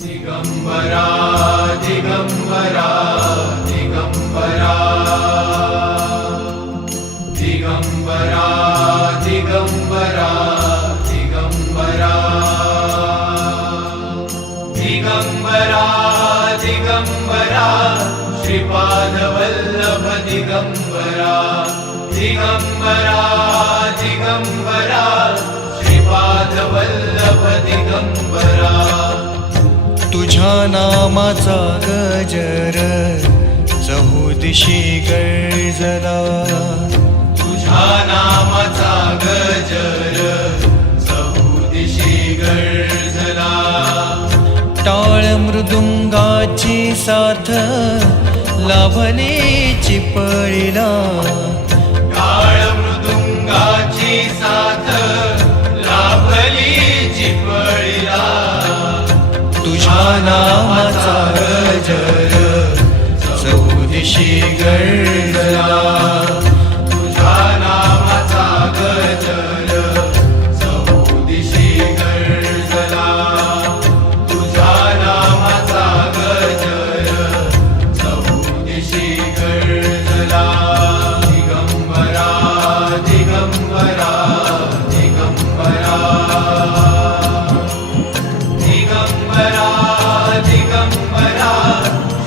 दिगंबरा दिगंबरा दिगंबरा दिगंबरा दिगंबरा दिगंबरा दिगंबरा दिगंबरा श्रीपाद वल्लभ दिगंबरा दिगंबरा दिगंबरा श्रीपाद वल्लभ दिगंबरा तुझ्या नामाचा गजर चहुदिशी गर्जला तुझ्या नामाचा गजर चहुदिशी गर्जला टाळ मृदुंगाची साथ लाभली चिपळीला टाळ मृदुंगाची साथ लाभली चिपळीला तुझ्या नामाचा गजर चहुदिशी गर्जला तुझ्या नामाचा गजर चहुदिशी गर्जला तुझ्या नामाचा गजर चहुदिशी गर्जला दिगंबरा दिगंबरा दिगंबरा दिगंबरा दिगंबरा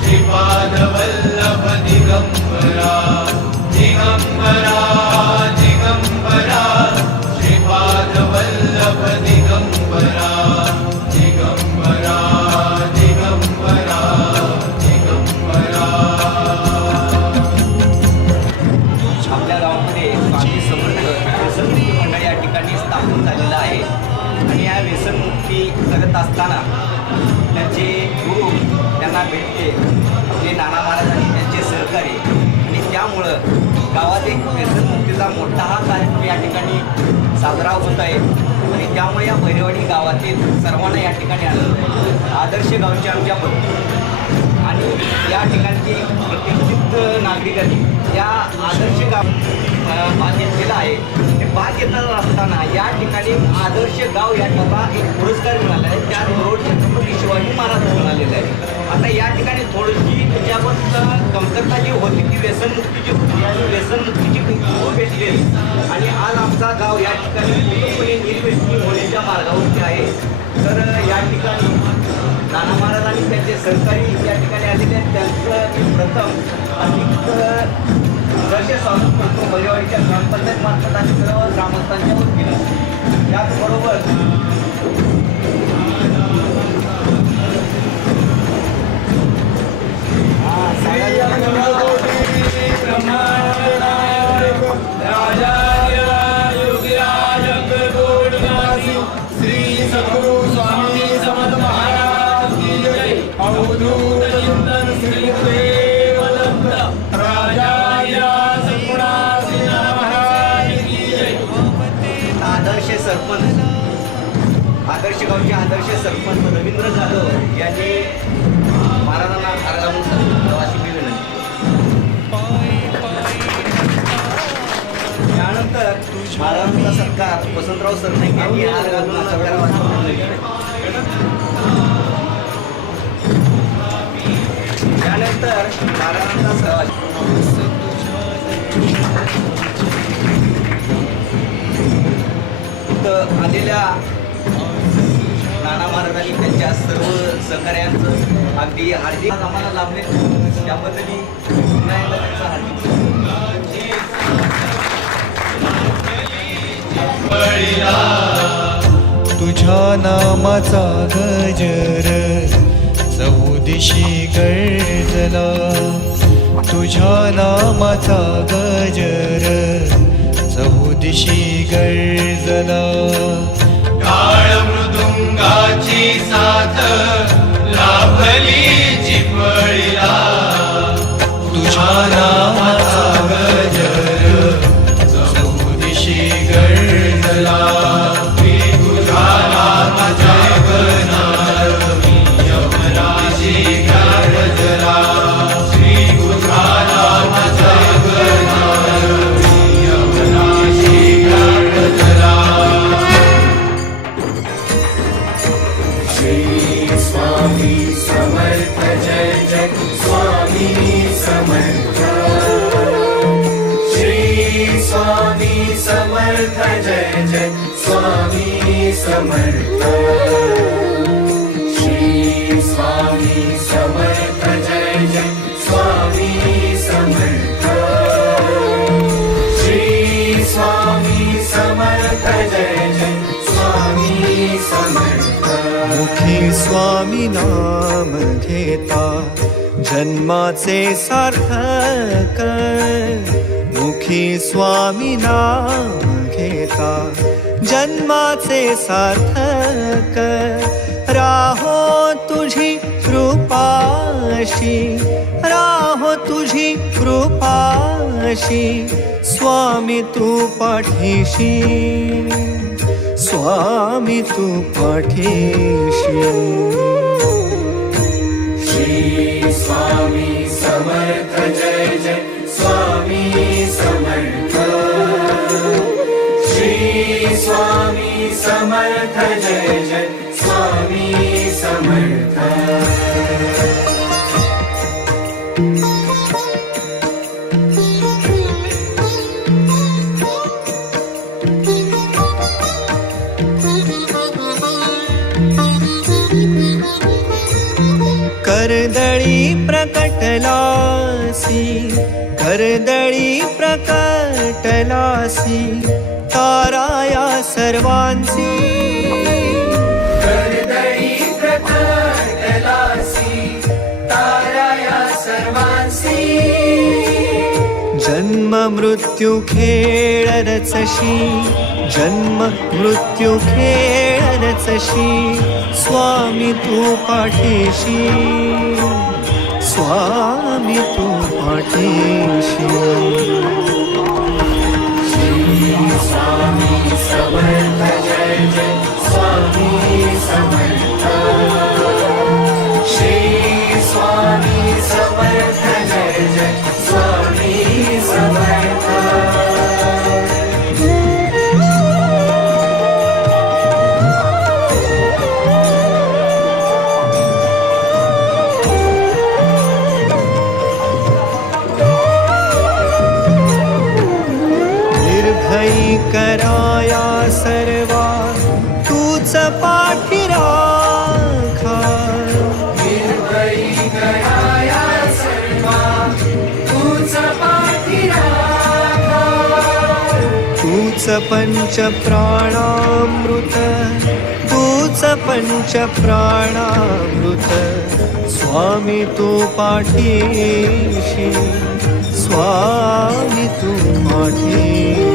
श्रीपाद वल्लभ दिगंबरा दिगंबरा दिगंबरा श्रीपाद वल्लभ दिगंबरा दिगंबरा दिगंबरा दिगंबरा आपल्या गावामध्ये स्वामी समर्थ व्यसनमुक्ती मंडळ या ठिकाणी स्थापन झालेलं आहे आणि या व्यसनमुक्ती करत असताना त्यांचे गुरु त्यांना भेटते आपले नाना महाराज आणि त्यांचे सहकारी आणि त्यामुळं गावात एक व्यसनमुक्तीचा मोठा हा कार्यक्रम या ठिकाणी साजरा होत आहे आणि त्यामुळे या भैरवाडी गावातील सर्वांना या ठिकाणी आनंद आहे. आदर्श गावचे आमच्या आणि या ठिकाणची प्रतिष्ठित नागरिकांनी या आदर्श गाव भाग घेतलेला आहे. ते भाग घेत असताना या ठिकाणी आदर्श गाव या ठिकाणा एक पुरस्कार मिळाला आहे. त्याचबरोबर छत्रपती शिवाजी महाराज मिळालेला आहे. आता या ठिकाणी थोडीशी त्याच्याबद्दल कमतरता जी होती ती व्यसनमुक्तीची होती आणि व्यसनमुक्तीची खूप भेटलेली आणि आज आमचा गाव या ठिकाणी पूर्णपणे निर्व्यसनी होण्याच्या मार्गावरती आहे. तर या ठिकाणी नाना महाराज आणि त्यांचे सहकारी या ठिकाणी आलेले आहेत. त्यांचं मी प्रथम अधिक जसे स्वागत करतो भैरवाडीच्या ग्रामपंचायत मार्फत आणि सर्व ग्रामस्थांच्या वतीनं. त्याचबरोबर श्री सद्गुरु स्वामी समर्थ महाराज की जय. अवधूत चिंतन श्री गुरुदेव दत्त राजा सद्गुणासी महाराज की जय. आदर्श सरपंच आदर्श गावचे आदर्श सरपंच रवींद्र जाधव यांनी महाराजांना हार घालून प्रवासी विनंती. त्यानंतर महाराजांचा सत्कार वसंतराव सरनाईक यांनी हार घालून त्यानंतर महाराजांचा आलेल्या नाना महाराजांनी त्यांच्या सर्व सहकार्यांचं अगदी हार्दिक आम्हाला लाभले त्याबद्दल पुन्हा एकदा त्यांचा हार्दिक तुझ्या नामाचा गजर चहुदिशी गर्जला तुझ्या नामाचा गजर चहुदिशी गर्जला टाळ मृदुंगाची साथ लाभली चिपळीला तुझ्या नामाचा गजर चहुदिशी गर्जला तुझ्या नामाच्या गजर यमराजी गर्जला. श्री तुझ्या नामाच्या गजर यमराजी स्वामी समर्थ जय जय स्वामी समर्थ श्री स्वामी समर्थ जय जय स्वामी समर्थ श्री स्वामी समर्थ जय जय स्वामी समर्थ मुखी स्वामी नाम घेता जन्माचे सार्थक मुखी स्वामी नाम घेता जन्माचे सार्थक राहो तुझी कृपाशी राहो तुझी कृपाशी स्वामी तू पाठीशी स्वामी तू पाठीशी श्री स्वामी समर्थ जय जय स्वामी समर्थ श्री स्वामी समर्थ जय जय स्वामी समर्थ कर्दळी प्रकटलासी कर्दळी प्रकटलासी ताराया सर्वांसी कर्दळी प्रकटलासी ताराया सर्वांसी जन्म मृत्यू खेळ रचशी जन्म मृत्यू खेळ रचशी स्वामी तू पाठीशी स्वामी तू पाठीशी स्वामी समर्थ जय जय स्वामी समर्थ श्री स्वामी समर्थ जय जय स्वामी समर्थ कराया सर्वा तूच पाठी राखा निर्भयी कराया सर्वा तूच पाठी राखा तूच पंच प्राणामृत तूच पंच प्राणामृत स्वामी तू पाठीशी स्वामी तू पाठीशी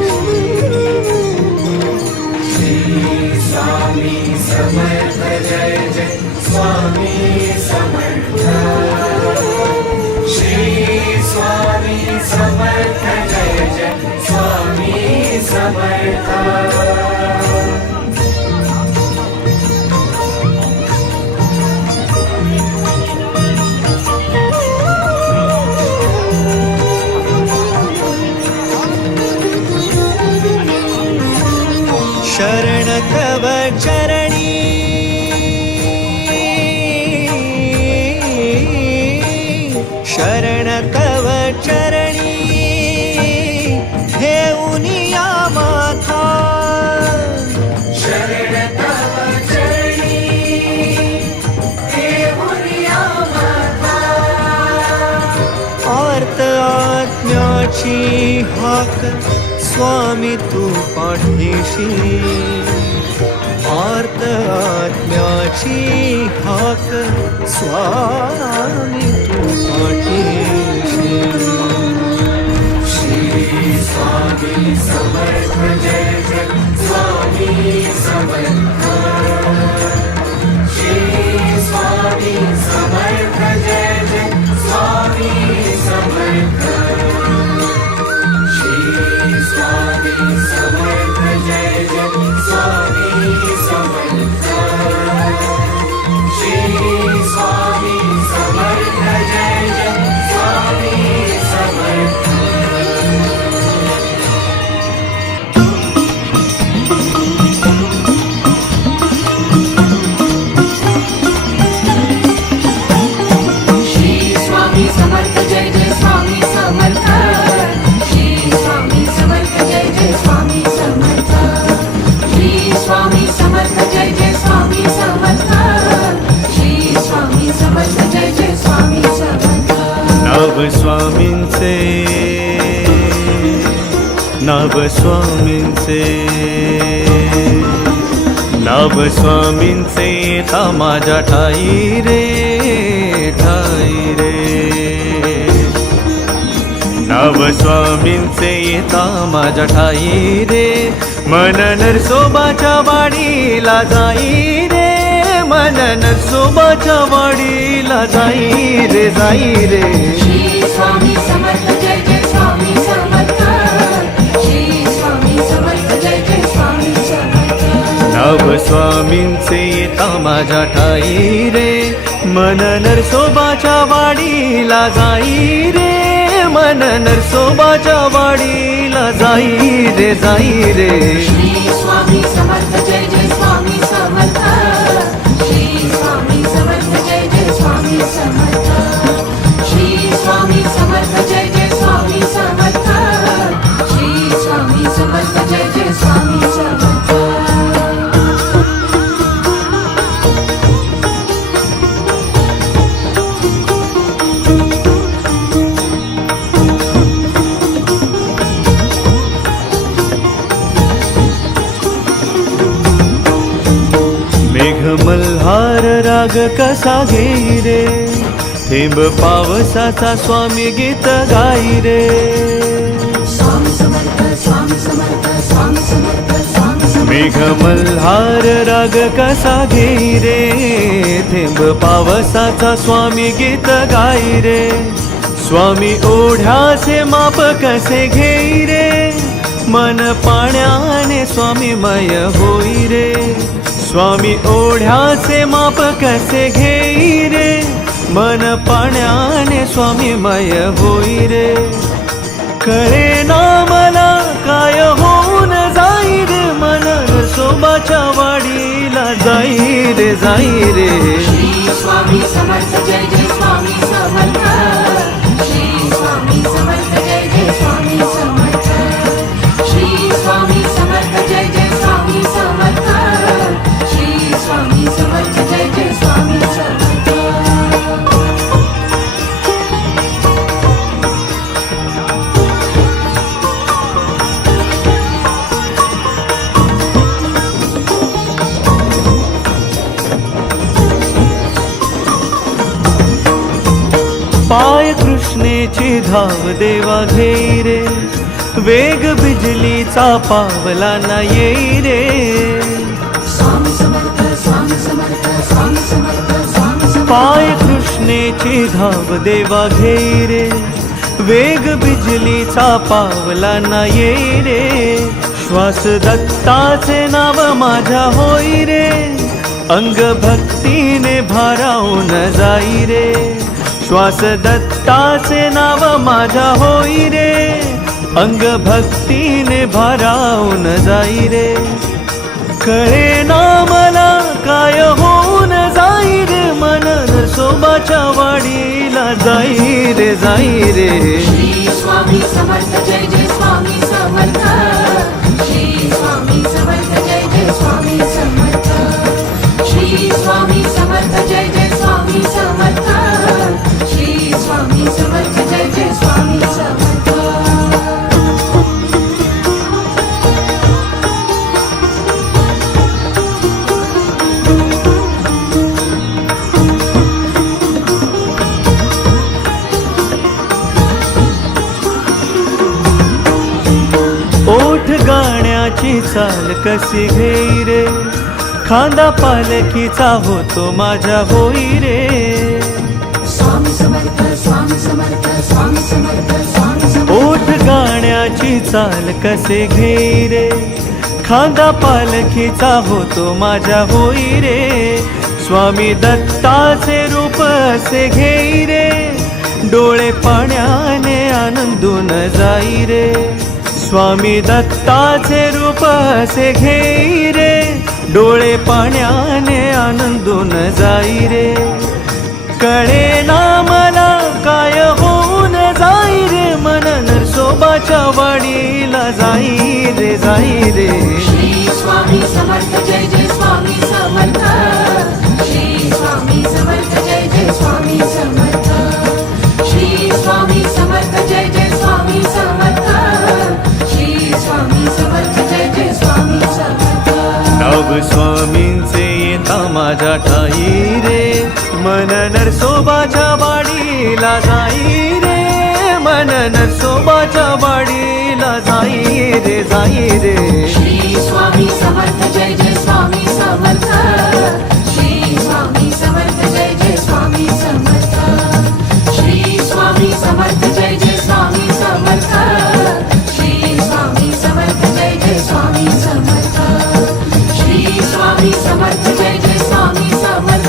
स्वामी समर्थ जय जय स्वामी समर्थ श्री स्वामी समर्थ जय जय स्वामी समर्थ शरण तव चरणी शरण तव चरणी घेऊनिया माथा शरण तव चरणी घेऊनिया माथा आर्त आत्म्याची हाक स्वामी तू पाठीशी आर्त आत्म्याची हाक स्वामी तू पाठीशी श्री स्वामी समर्थ जय जय स्वामी समर्थ श्री स्वामी समर्थ जय जय स्वामी समर्थ श्री स्वामी समर्थ जय जय स्वामी समर्थ श्री स्वामी समर्थ जय जय स्वामी समर्थ नाव स्वामींचे नाव स्वामींचे येता माझ्या ठाई रे ठाई रे नाव स्वामींचे येता माझ्या ठाई रे मन नरसोबाच्या वाडीला जाई रे मन नरसोबाच्या वाडीला जाई रे श्री स्वामी समर्थ जय जय स्वामी समर्थ श्री स्वामी समर्थ जय जय स्वामी समर्थ नाव स्वामींचे येता माझ्या ठाई रे मन नरसोबाच्या वाडीला जाई रे मन नरसोबाच्या वाडीला जाई रे श्री स्वामी समर्थ जय जय स्वामी समर्थ श्री स्वामी समर्थ जय जय स्वामी समर्थ श्री स्वामी समर्थ जय जय स्वामी समर्थ श्री स्वामी समर्थ जय जय स्वामी समर्थ मेघमल्हार राग कसा घेई रे थेंब पावसाचा स्वामी गीत गाई रे स्वामी समर्थ स्वामी समर्थ स्वामी समर्थ स्वामी समर्थ मेघमल्हार राग कसा घेई रे थेंब पावसाचा स्वामी गीत गाई रे स्वामी ओढ्याचे माप कसे घेई रे मन पाण्याने स्वामीमय होई रे स्वामी ओढ्याचे माप कसे घेई रे मन पाण्याने स्वामीमय होई रे कळे ना मला काय होऊन जाई रे मन नरसोबाच्या वाडीला जाई रे श्री स्वामी समर्थ जय जय स्वामी समर्थ श्री स्वामी समर्थ जय जय स्वामी समर्थ श्री स्वामी समर्थ जय जय स्वामी समर्थ श्री स्वामी समर्थ जय जय स्वामी समर्थ पाय कृष्णेची धाव देवा घेई रे वेग बिजलीचा पावला ना येई रे स्वामी समर्थ स्वामी समर्थ स्वामी समर्थ स्वामी समर्थ पाय कृष्णेची धाव देवा घेई रे वेग बिजलीचा पावला ना येई रे श्वास दत्ताचे नाव माझ्या होई रे अंग भक्तीने भारावून जाई रे श्वास दत्ताचे नाव माझ्या होई रे अंग भक्तीने भारावून जाई रे कळे ना मला काय होऊन जाई रे मन नरसोबाच्या वाडीला जाई रे श्री स्वामी समर्थ जय जय स्वामी समर्थ श्री स्वामी समर्थ जय जय स्वामी समर्थ श्री स्वामी समर्थ जय जय स्वामी समर्थ श्री स्वामी समर्थ जय जय स्वामी समर्थ ओठ गाण्याची चाल कशी घेई रे खांदा पालखीचा होतो माझ्या होई रे स्वामी समर्थ स्वामी समर्थ स्वामी समर्थ स्वामी समर्थ ओठ गाण्याची चाल कसे घेई रे खांदा पालखीचा होतो माझ्या होई रे स्वामी दत्ताचे रूप असे घेई रे डोळे पाण्याने आनंदून जाई रे स्वामी दत्ताचे रूप असे घेई रे डोळे पाण्याने आनंदून जाई रे कळे ना मला काय होऊन जाई रे मन नरसोबाच्या वाडीला जाई रे श्री स्वामी समर्थ जय जय स्वामी समर्थ श्री स्वामी समर्थ जय जय स्वामी समर्थ श्री स्वामी समर्थ जय जय स्वामी समर्थ जय जय स्वामी समर्थ नाव स्वामींचे येता माझ्या ठाई रे मन नरसोबाच्या वाडीला जाई रे मन नरसोबाच्या वाडीला जाई रे श्री स्वामी समर्थ जय जय स्वामी समर्थ श्री स्वामी समर्थ जय जय स्वामी समर्थ श्री स्वामी समर्थ जय जय स्वामी समर्थ श्री स्वामी समर्थ जय जय स्वामी समर्थ श्री स्वामी समर्थ जय जय स्वामी समर्थ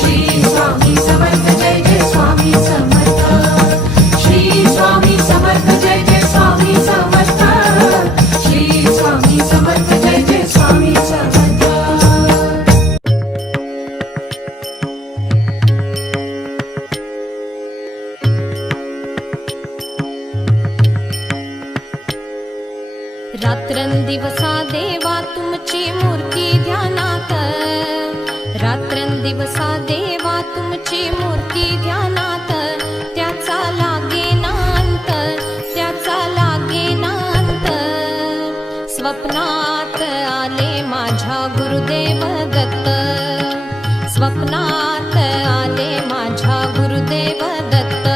श्री स्वामी समर्थ जय जय स्वामी समर्थ श्री स्वामी समर्थ जय जय स्वामी समर्थ श्री स्वामी समर्थ जय जय स्वामी समर्थ रात्रंदिवसा देवा तुमची मूर्ती ध्यानात रात्रंदिवसा देवा तुमची मूर्ती ध्यानात त्याचा लागेनांत त्याचा लागेनांत स्वप्नात आले माझ्या गुरुदेव दत्त स्वप्नात आले माझ्या गुरुदेव दत्त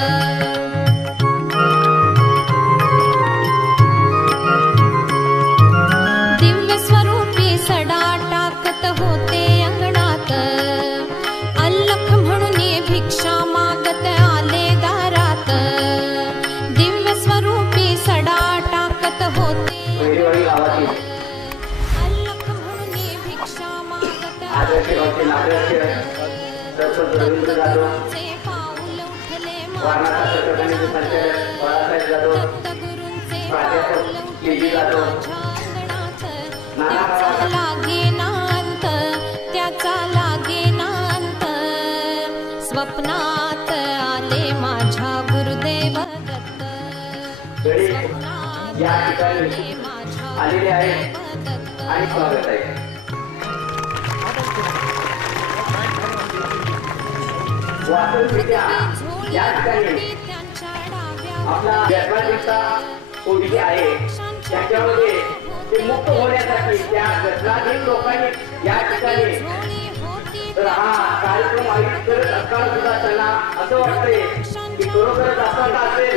दिव्य स्वरूपी सडा टाकत होते अंगणात अल्लख म्हणून भिक्षा मागत आले दारात दिव्य स्वरूपी सडा टाकत होते अल्लख म्हणून भिक्षा मागत आले दत्तगुरूंचे पाऊल उठले दत्तगुरूंचे पाऊल उठले त्याचा लागेनांत त्याचा लागेनांत स्वप्नात आले माझ्या गुरुदेव दत्त स्वप्नात आले माझ्या गुरुदेव दत्त आणि स्वागत आहे वासनपीठा या ठिकाणी आपला जन्माचा कोटी आहे त्याच्यामध्ये ते मुक्त होण्यासाठी त्या गजराधीन लोकांनी या ठिकाणी तर हा कार्यक्रम आयोजित करत असताना सुद्धा त्यांना असं वाटतंय की खरोखरच असताना असेल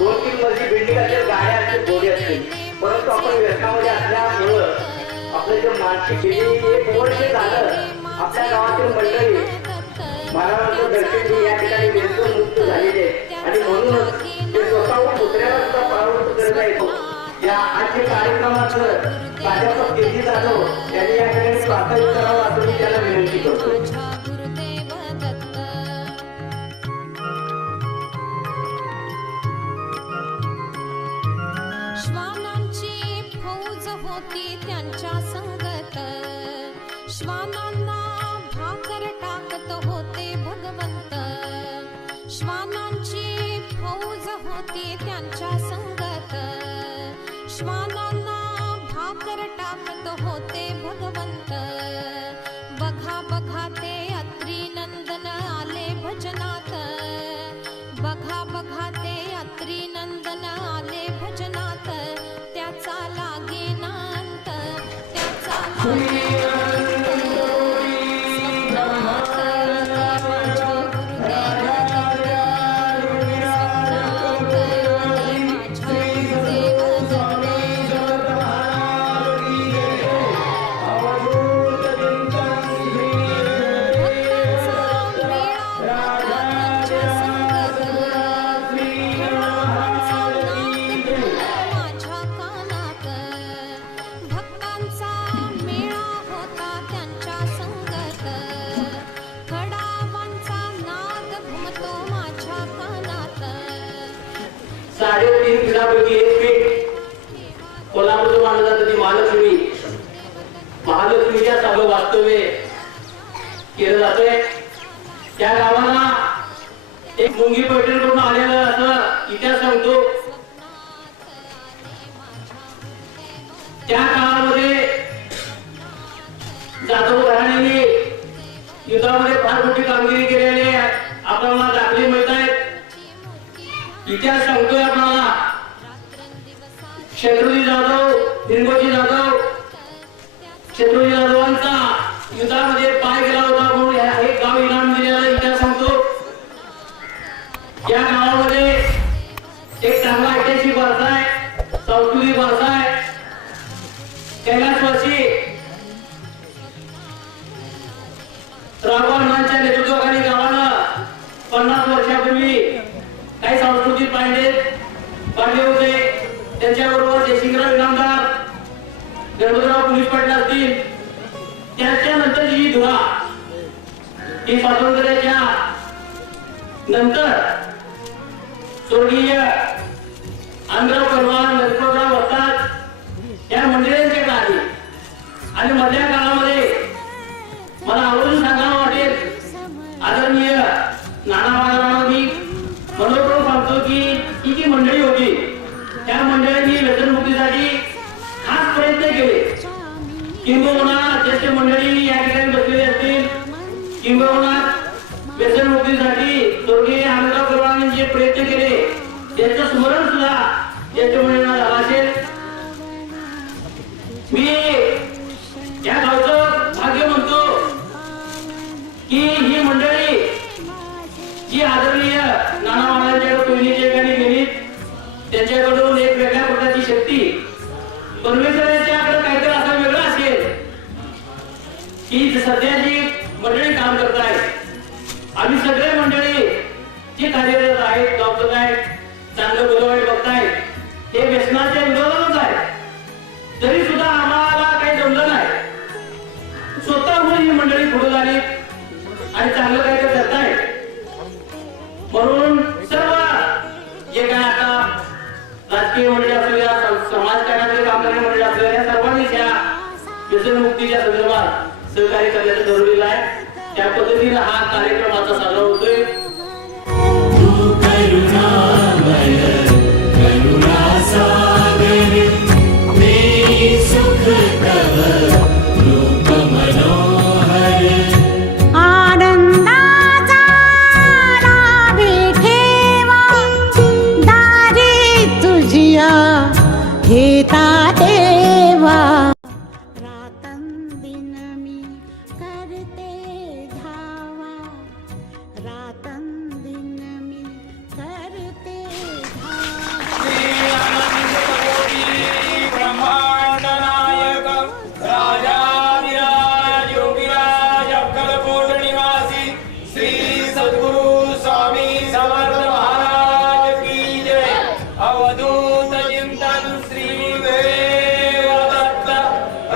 2-3 मजली बिल्डिंग असेल गाड्या असतील घोडे असतील परंतु आपण व्यसनामध्ये असल्यामुळं आपलं जे मानसिक गेली 1 वर्ष झालं आपल्या गावातील मंडळी महाराजांचं दर्शन घेऊन या ठिकाणी व्यसन मुक्त झालेले आणि म्हणूनच ते स्वतःहून दुसऱ्याला सुद्धा परावृत्त करत आहेत या आजच्या कार्यक्रमाचं प्राध्यापक केजी जाधव यांनी या ठिकाणी प्रार्थना करावं असं मी त्याला विनंती करतो श्वानांची फौज होती त्यांच्या संगत श्वानांना भाकर टाकत होते भगवंत श्वानांची फौज होती त्यांच्या संगत श्वानांना भाकर टाकत होते भगवंत बघा बघा ते अत्री नंदन आले भजनात बघा बघा ते अत्री नंदन आले भजनात त्याचा लागेनांत त्याचा पीठापैकी एक पीठ कोल्हापूरचं मानलं जातं ती महालक्ष्मी महालक्ष्मीच्या सगळं वास्तव्य केलं जातंय त्या गावाला एक मुंगी पैठण करून आलेलं असं इतिहास सांगतो त्या काळामध्ये जाधव घराण्याने युद्धामध्ये फार मोठी कामगिरी केलेली आपल्याला दाखले मिळत आहेत इतिहास सांगतोय आपल्याला शत्रुजी जाधव, हिरगोजी जाधव, शत्रुजी जाधवांचा युद्धामध्ये पाय गेला होता म्हणून एक गाव इनाम दिलेला इतिहास सांगतो. या गावामध्ये एक चांगला ऐतिहासिक वारसा आहे, सांस्कृतिक वारसा आहे. कैलासवासी राघवांच्या नेतृत्वाखाली गावानं 50 वर्षापूर्वी काही सांस्कृतिक पायंडे पाडले होते. त्यांच्याबरोबर जयसिंगराव इनामदार, गणपतराव पोलीस पाटील असतील. त्याच्यानंतरची ही धुरा ही स्वातंत्र्याच्या नंतर स्वर्गीय आंध्रराव परवान, गणपतराव वस्ताद या मंडळींच्या काळी आणि मधल्या काळामध्ये मला आवडून सांगावं वाटेल आदरणीय नाना बाळारामांनी मनोरम सांगतो की ही जी मंडळी होती त्या मंडळींनी व्यसनमुक्तीसाठी खास प्रयत्न केले. किंबहुना ज्येष्ठ मंडळी या ठिकाणी बसलेली असतील, किंबहुना व्यसनमुक्तीसाठी स्वर्गीय आनंदराव परवानांनी जे प्रयत्न केले त्याचं स्मरण सुद्धा ज्येष्ठ मंडळींना झालं असेल. मी या गावचं भाग्य म्हणतो की ही मंडळी जी आदरणीय नाना महाराजांच्या पहिलीच्या ठिकाणी गेली, त्यांच्याकडून एक वेगळ्या प्रकारची शक्ती परमेश्वराच्याकडे काहीतरी असं वेगळं असेल की सध्या जी मंडळी काम करत आहेत. आम्ही सगळे मंडळी जी कार्यरत आहेत, जबाबदार आहेत, चांगलं गुरुवारी बघतायत, हे व्यसनाच्या विरोधातच आहे. तरी सुद्धा आम्हाला काही जमलं नाही. स्वतःहून ही मंडळी पुढे झाली आणि चांगलं काहीतरी करतायत. म्हणून सर्व जे काय आता राजकीय मंडळी असलेल्या, समाजकारणाचे काम करणारी मंडळी असलेल्या या सर्वांनीच या व्यसनमुक्तीच्या संदर्भात सहकार्य करण्याचं ठरवलेलं आहे. त्या पद्धतीने हा कार्यक्रम आता साजरा होतोय. तू करुणामय करुणासागर मेरी सुख तव रूप मनोहर आनंदाचा लाभे ठेवा दारी तुझिया घेता देवा रातंदिन मी करते धावा रातंदिन मी करते ब्रह्मांड नायक राजाधिराज योगीराज अक्कलकोट निवासी श्री सद्गुरु स्वामी समर्थ महाराज की जय. अवधूत चिंतन श्री वेददत्त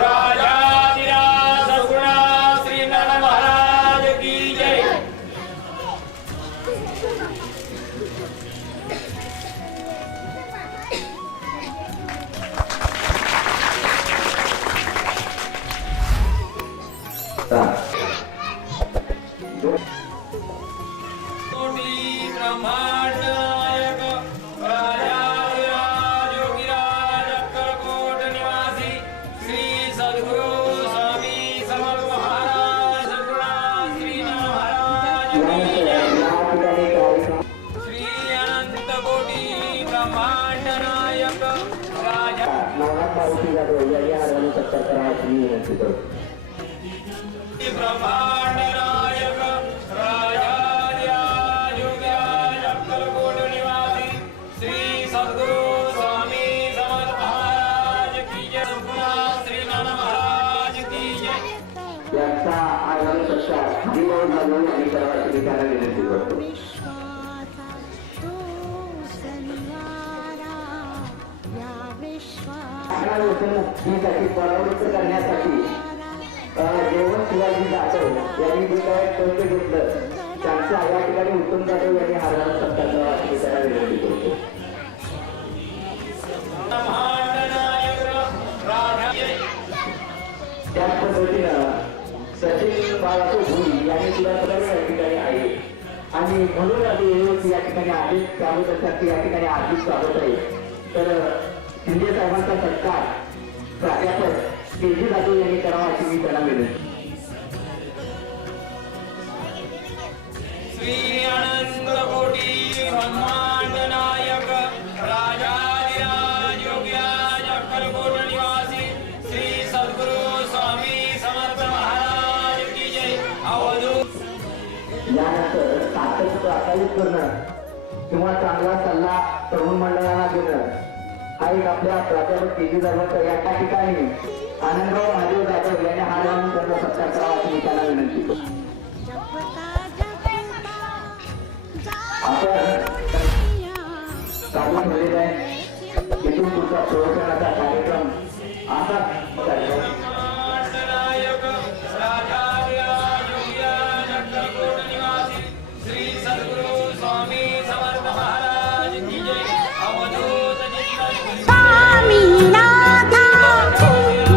राजाधिराज सद्गुणा श्री नाना महाराज की जय. कोटी ब्रह्मांड नायक राजाधिराज योगीराज अक्कलकोट निवासी श्री सद्गुरु स्वामी समर्थ महाराज सद्गुणा श्री नाना महाराज की जय. श्री अनंत कोटी ब्रह्मांड नायक राजा ब्रह्मांड नायक राजाधिराज योगीराज अक्कलकोट निवासी श्री सद्गुरु स्वामी समर्थ महाराज की जय. सद्गुणा श्री नाना महाराज की जय. याचा आगामी सत्कार दिवस घालून आणि सर्वांची ठिकाणं विनंती करतो. विश्वाचा तो सनिवारा या विश्वाचा व्यसनमुक्तीसाठी परावृत्त करण्यासाठी जेवण शिवाजी जाधव यांनी जे काय कर्ज घेतलं त्यांचं या ठिकाणी उत्तम जाधव यांनी हार्दिक सत्कार ठिकाणा विनंती करतो. ब्रह्मांड नायक राजा त्याच पद्धतीनं सचिन बाळासो भुई यांनी सुद्धा या ठिकाणी आहे आणि म्हणून आधी या ठिकाणी आधी त्याबद्दल या ठिकाणी आर्थिक स्वागत आहे. तर शिंदे साहेबांचा सत्कार प्राध्यापक तेजी जाधव यांनी करावा अशी मी त्यांना विनंती. श्री अनंत कोटी ब्रह्मांड नायक राजाधिराज योगीराज किंवा चांगला सल्ला तरुण मंडळांना देणं हा एक आपल्या प्राध्यापक केजी दरवाजा या ठिकाणी आनंदराव महादेव जाधव यांनी हा लावून त्यांचा सत्कार करावा अशी मी त्यांना विनंती करतो. आपण चालू झालेला आहे इथून पुढचा प्रवचनाचा कार्यक्रम असा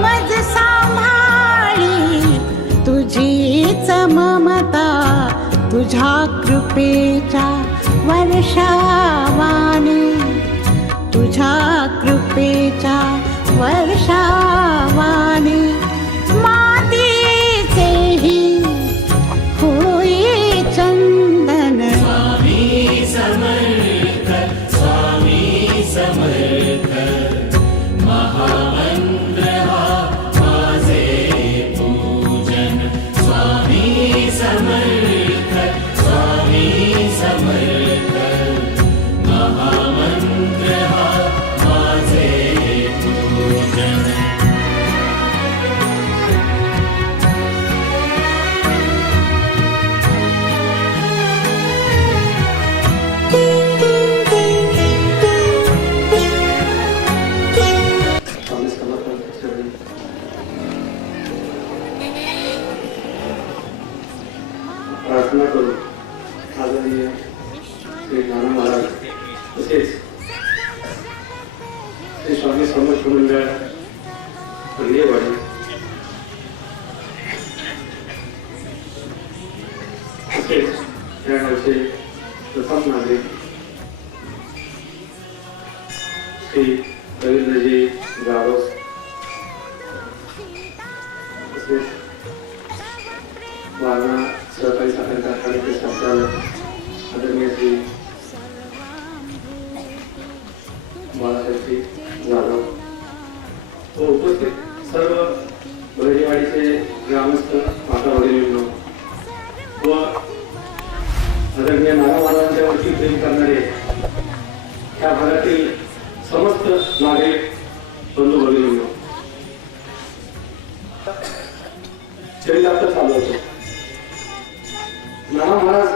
मज सांभाळी तुझीच ममता तुझ्या कृपेच्या वर्षावाने तुझ्या कृपेच्या वर्षावाने मातीचेही होई चंदन स्वामी समर्थ स्वामी समर्थ महामंत्र हा माझे पूजन स्वामी समर्थ स्वामी समर्थ महामंत्र हा माझे पूजन. प्रार्थना करू. आदरणीय श्री ज्ञानू महाराज तसेच श्री स्वामी समर्थ मंडळ हल्लेवाडी तसेच या गावचे प्रथम नागरिक श्री रवींद्रजी गावस तसेच वारणा सहकारी साखर कारखान्याचे संचालक आदरणीय श्री बाळासाहेबजी जाधव व उपस्थित सर्व बहिरेवाडीचे ग्रामस्थ माता वडील व आदरणीय नाना महाराजांच्या वरती प्रेम करणारे या भागातील समस्त नागरिक बंधू भगिनींनो, चरितार्थ चालू होतो. नाना महाराज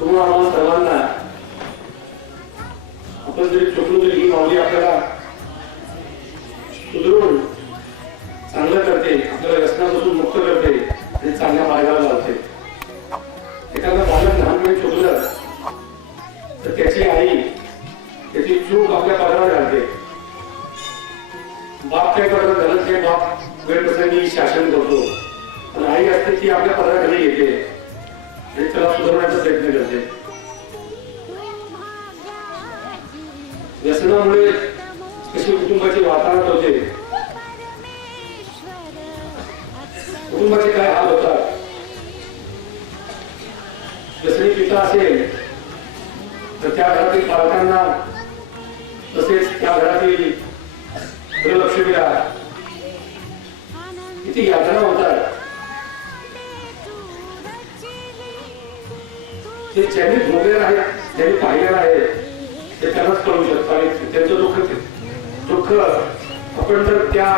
तुम्हाला आम्हाला सर्वांना आपण जरी चुकलो तरी ही माऊली आपल्याला सुधरून चांगलं करते, आपल्याला व्यसनापासून मुक्त करते आणि चांगल्या मार्गाला लावते. एखादा बालक लहानपणी चुकलं तर त्याची आई त्याची चूक आपल्या पदावर घालते. बाप काय करत घालत नाही, बाप वेळप्रसंगी शासन करतो, पण आई असते ती आपल्या पदाखाली येते आणि त्याला सुधारण्याचा प्रयत्न करते. व्यसनामुळे कशी कुटुंबाची वातावरण होते, कुटुंबाचे काय हाल होतात. व्यसनी पिता असेल तर त्या घरातील बालकांना तसेच त्या घरातील गृहलक्ष्मीला किती यातना होतात ते ज्यांनी भोगलेलं आहे, ज्यांनी पाहिलेलं आहे ते त्यांनाच कळू शकतं. आणि त्यांचं दुःख आपण जर त्या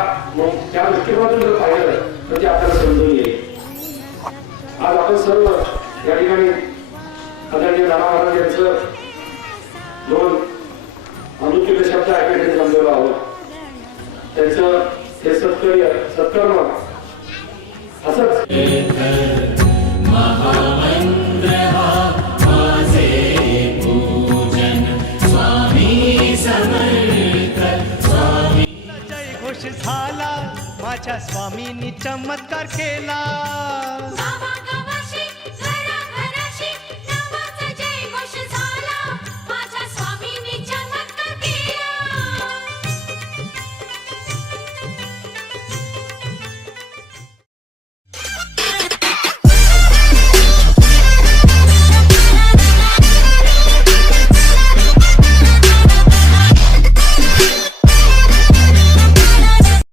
दृष्टिकोनातून जर पाहिलं तर ते आपल्याला समजून येईल. आज आपण सर्व या ठिकाणी आदरणीय नाना महाराज यांचं दोन अनुचित शब्द ऐकण्यासाठी जमलेलो आहोत. त्यांचं हे सत्कर्म असंच महामंत्र हा माझे पूजन स्वामी समर्थ स्वामी. जय घोष झाला माझ्या स्वामींनी चमत्कार केला.